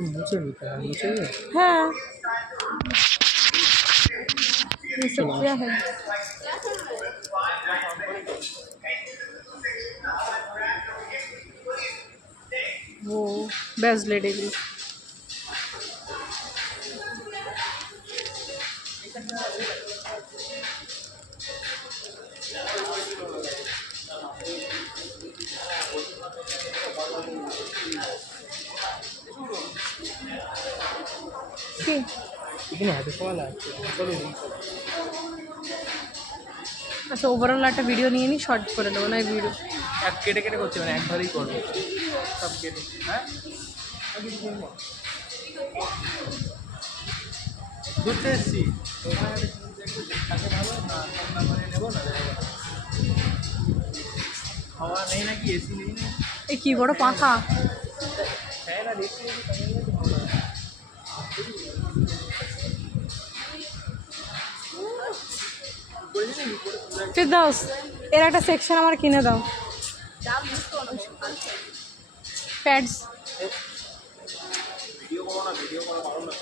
মুছে দিতে হবে, মুছে দিবে? हाँ ये सब क्या है? वो बेस्ट लेडी भी কি এখানে হাতে সময় লাগছে। চলো দিন। আচ্ছা ওভারঅল একটা ভিডিও নিয়ে নি শর্ট করে দেবো না ভিডিও এক কেটে কেটে করছে, মানে একবারেই করবে সব কেটে। হ্যাঁ ঘুরতে এসছি ওখানে থাকে ভালো না, ঠান্ডা করে নেবো না হাওয়া নেই নাকি, এসি নেই না, এ কি বড় পাখা ফ্যান আর এসি ফিরদাউস এর একটা সেকশন আমার কিনে দাও প্যাডস ভিডিও করো না, ভিডিও করো ভালো না।